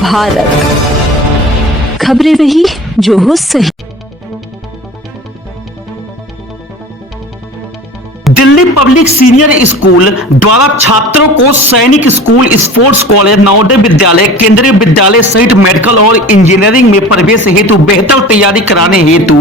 भारत, खबरें वही जो हो सही। दिल्ली पब्लिक सीनियर स्कूल द्वारा छात्रों को सैनिक school, sports college, Navodaya Vidyalaya, केंद्रीय विद्यालय सहित मेडिकल और इंजीनियरिंग में प्रवेश हेतु बेहतर तैयारी कराने हेतु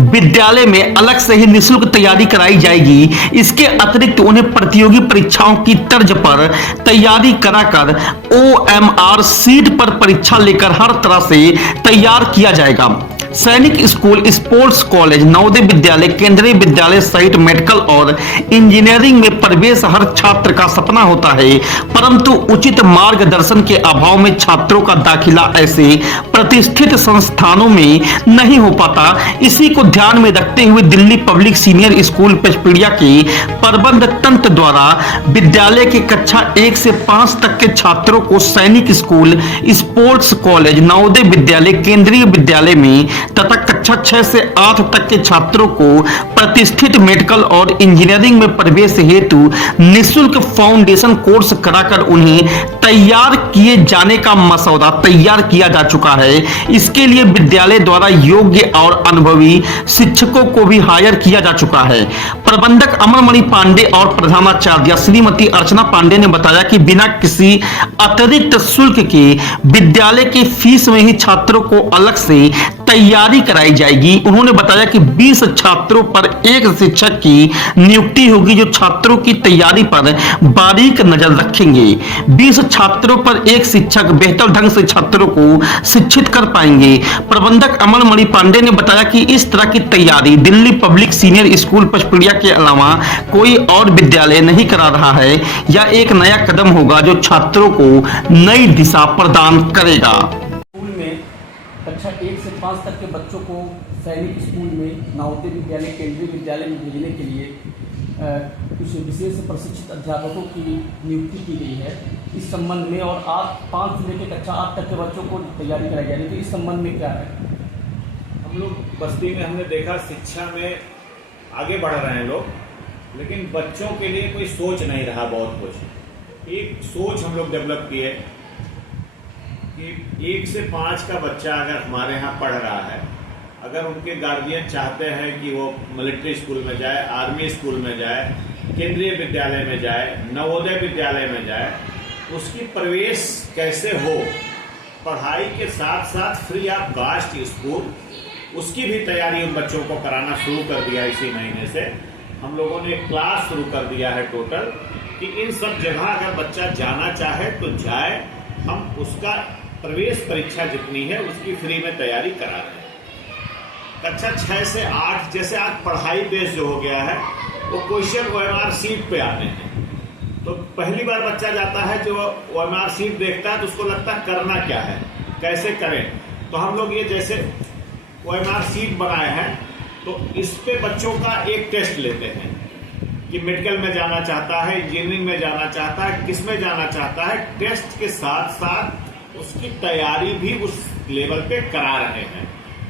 विद्यालय में अलग से ही निःशुल्क तैयारी कराई जाएगी। इसके अतिरिक्त उन्हें प्रतियोगी परीक्षाओं की तर्ज पर तैयारी कराकर OMR सीट पर परीक्षा लेकर हर तरह से तैयार किया जाएगा। सैनिक school, sports college, Navodaya Vidyalaya, केंद्रीय विद्यालय सहित मेडिकल और इंजीनियरिंग में प्रवेश हर छात्र का सपना होता है, परंतु उचित मार्गदर्शन के अभाव में छात्रों का दाखिला ऐसे प्रतिष्ठित संस्थानों में नहीं हो पाता। इसी को ध्यान में रखते हुए Delhi public senior school Pachpedia के प्रबंध तंत्र द्वारा विद्यालय के कक्षा 1 से 5 तक के छात्रों को सैनिक school, sports college, Navodaya Vidyalaya, केंद्रीय विद्यालय में तथा कक्षा 6 से 8 तक के छात्रों को प्रतिष्ठित मेडिकल और इंजीनियरिंग में प्रवेश हेतु निःशुल्क फाउंडेशन कोर्स कराकर उन्हें तैयार किए जाने का मसौदा तैयार किया जा चुका है। इसके लिए विद्यालय द्वारा योग्य और अनुभवी शिक्षकों को भी हायर किया जा चुका है। प्रबंधक अमरमणि पांडे और प्रधानाचार्य श्रीमती अर्चना पांडे ने बताया कि बिना किसी अतिरिक्त शुल्क के विद्यालय की फीस में ही छात्रों को अलग से तैयारी कराई जाएगी। उन्होंने बताया कि 20 छात्रों पर एक शिक्षक की नियुक्ति होगी जो छात्रों की तैयारी पर बारीक नजर रखेंगे। 20 छात्रों पर एक शिक्षक बेहतर ढंग से छात्रों को शिक्षित कर पाएंगे। प्रबंधक अमरमणि पांडे ने बताया कि इस तरह की तैयारी Delhi public senior school Pachpedia के अलावा कोई और विद्यालय नहीं करा रहा है। यह एक नया कदम होगा जो छात्रों को नई दिशा प्रदान करेगा। कक्षा 1 से 5 तक के बच्चों को सैनिक स्कूल में, नवोदय विद्यालय, केंद्रीय विद्यालय में भेजने के लिए कुछ विशेष प्रशिक्षित अध्यापकों की नियुक्ति की गई है इस संबंध में। और 5 से लेकर कक्षा 8 तक के बच्चों को तैयारी कराई जा रही है, तो इस संबंध में क्या है? हम लोग बस्ती में हमने देखा शिक्षा में आगे बढ़ रहे हैं लोग, लेकिन बच्चों के लिए कोई सोच नहीं रहा। बहुत कुछ एक सोच हम लोग डेवलप किए कि 1 से 5 का बच्चा अगर हमारे यहाँ पढ़ रहा है, अगर उनके गार्जियन चाहते हैं कि वो मिलिट्री स्कूल में जाए, आर्मी स्कूल में जाए, केंद्रीय विद्यालय में जाए, नवोदय विद्यालय में जाए, उसकी प्रवेश कैसे हो, पढ़ाई के साथ साथ फ्री ऑफ कॉस्ट स्कूल, उसकी भी तैयारी उन बच्चों को कराना शुरू कर दिया। इसी महीने से हम लोगों ने एक क्लास शुरू कर दिया है टोटल, कि इन सब जगह अगर बच्चा जाना चाहे तो जाए। हम उसका प्रवेश परीक्षा जितनी है उसकी फ्री में तैयारी करा रहे हैं। कक्षा 6 से 8 जैसे आज पढ़ाई बेस जो हो गया है, वो क्वेश्चन OMR सीट पे आते हैं। तो पहली बार बच्चा जाता है, जो OMR सीट देखता है तो उसको लगता है करना क्या है, कैसे करें। तो हम लोग ये जैसे OMR सीट बनाए हैं, तो इस पे बच्चों का एक टेस्ट लेते हैं कि मेडिकल में जाना चाहता है, इंजीनियरिंग में जाना चाहता है, किस में जाना चाहता है। टेस्ट के साथ साथ उसकी तैयारी भी उस लेवल पे करा रहे हैं।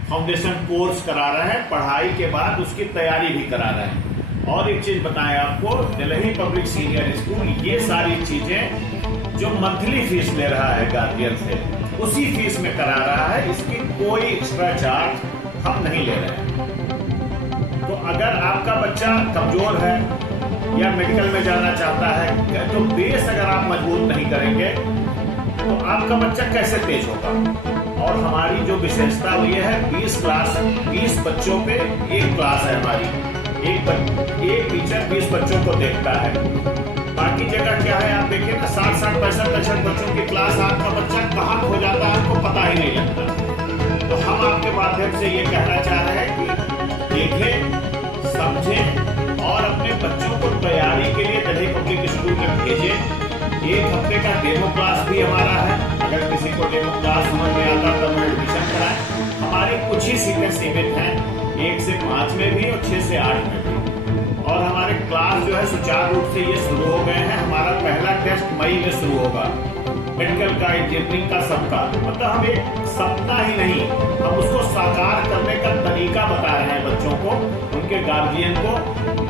फाउंडेशन कोर्स करा रहे हैं, पढ़ाई के बाद उसकी तैयारी भी करा रहे हैं। और एक चीज बताएं आपको, दिल्ली पब्लिक सीनियर स्कूल ये सारी चीजें जो मंथली फीस ले रहा है गार्जियन से, उसी फीस में करा रहा है। इसकी कोई एक्स्ट्रा चार्ज हम नहीं ले रहे हैं। तो अगर आपका बच्चा कमजोर है या मेडिकल में जाना चाहता है, तो बेस अगर आप मजबूत नहीं करेंगे तो आपका बच्चा कैसे तेज होगा। और हमारी जो विशेषता हुई है 20 बच्चों पे एक क्लास है हमारी। एक टीचर 20 बच्चों को देखता है। बाकी जगह क्या है, आप देखिए ना, 60, 65 बच्चों की क्लास, आपका बच्चा कहाँ खो जाता है आपको पता ही नहीं लगता। तो हम आपके माध्यम से ये कहना चाह रहे हैं कि देखें, समझें और अपने बच्चों को तैयारी के लिए दिल्ली पब्लिक स्कूल में भेजें। 1 हफ्ते का डेमो क्लास भी हमारा है। अगर किसी को डेमो क्लास समझ में आता तो हम एडमिशन कराएं। हमारी कुछ ही सीटें सीमित हैं, 1 से 5 में भी और 6 से 8 में भी। और हमारे क्लास जो है सुचारू रूप से ये शुरू हो गए हैं। हमारा पहला टेस्ट मई में शुरू होगा, मेडिकल का, इंजीनियरिंग का, सबका। मतलब हम एक सपना ही नहीं, हम उसको साकार करने का तरीका बता रहे हैं बच्चों को, उनके गार्जियन को।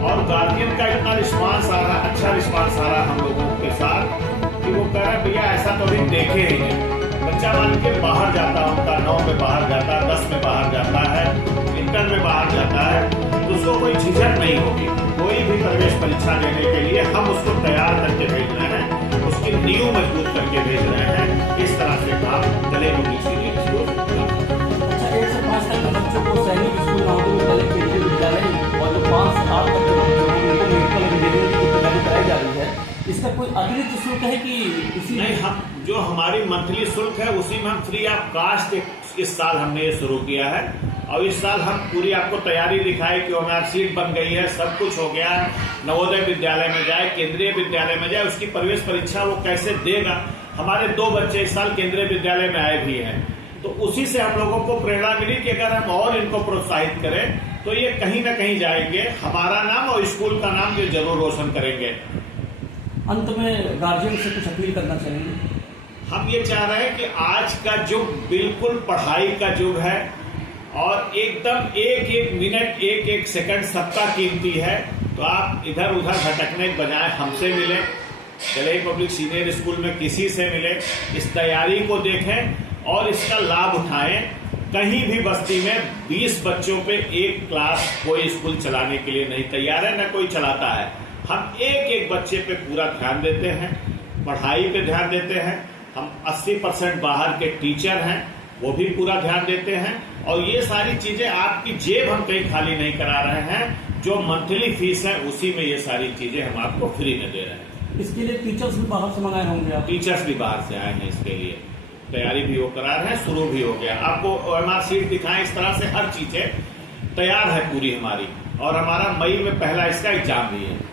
और गार्जियन का इतना रिस्पांस आ रहा, अच्छा रिस्पांस आ रहा हम लोगों के साथ, कि वो कह रहे हैं भैया ऐसा तो अभी देखे ही नहीं। बच्चा बच्चा मान के बाहर जाता है, उनका 9 में बाहर जाता है, 10 में बाहर जाता है, इंटर में बाहर जाता है, तो उसको कोई झिझक नहीं होगी। कोई भी प्रवेश परीक्षा देने के लिए हम उसको तैयार करके भेज रहे हैं, उसकी नींव मजबूत करके भेज रहे हैं। इस तरह से काम दले पब्लिक सीनियर स्कूल। अच्छा, 1 से 5 तक के बच्चों को सैनिक स्कूल, नवोदय विद्यालय, केंद्रीय विद्यालय और जो 5 से 8 तक के बच्चों को उनको मेडिकल इंजीनियरिंग की तैयारी कराई जा रही है, इसका कोई अतिरिक्त शुल्क है कि इसी नहीं, हम जो हमारी मंथली शुल्क है उसी में हम फ्री ऑफ कास्ट इस साल हमने ये शुरू किया है। और इस साल हम पूरी आपको तैयारी दिखाई कि हमारी सीट बन गई है, सब कुछ हो गया है। नवोदय विद्यालय में जाए, केंद्रीय विद्यालय में जाए, उसकी प्रवेश परीक्षा वो कैसे देगा। हमारे 2 बच्चे इस साल केंद्रीय विद्यालय में आए भी हैं, तो उसी से हम लोगों को प्रेरणा मिली कि अगर हम और इनको प्रोत्साहित करें तो ये कहीं ना कहीं जाएंगे, हमारा नाम और स्कूल का नाम ये जरूर रोशन करेंगे। अंत में गार्जियन से कुछ अपील करना चाहेंगे? हम ये चाह रहे हैं कि आज का युग बिल्कुल पढ़ाई का युग है और एकदम एक एक मिनट, एक एक सेकंड सबका कीमती है। तो आप इधर उधर भटकने के बजाय हमसे मिलें, दलई पब्लिक सीनियर स्कूल में किसी से मिलें, इस तैयारी को देखें और इसका लाभ उठाएं। कहीं भी बस्ती में 20 बच्चों पे एक क्लास कोई स्कूल चलाने के लिए नहीं तैयार है, न कोई चलाता है। हम एक एक बच्चे पे पूरा ध्यान देते हैं, पढ़ाई पे ध्यान देते हैं। हम 80% बाहर के टीचर हैं, वो भी पूरा ध्यान देते हैं। और ये सारी चीजें आपकी जेब हम कहीं खाली नहीं करा रहे हैं, जो मंथली फीस है उसी में ये सारी चीजें हम आपको फ्री में दे रहे हैं। इसके लिए टीचर्स भी बाहर से मंगाए होंगे आप? टीचर्स भी बाहर से आए हैं, इसके लिए तैयारी भी वो करा रहे हैं, शुरू भी हो गया। आपको OMR सीट दिखाएं, इस तरह से हर चीजें तैयार है पूरी हमारी। और हमारा मई में पहला इसका एग्जाम भी है।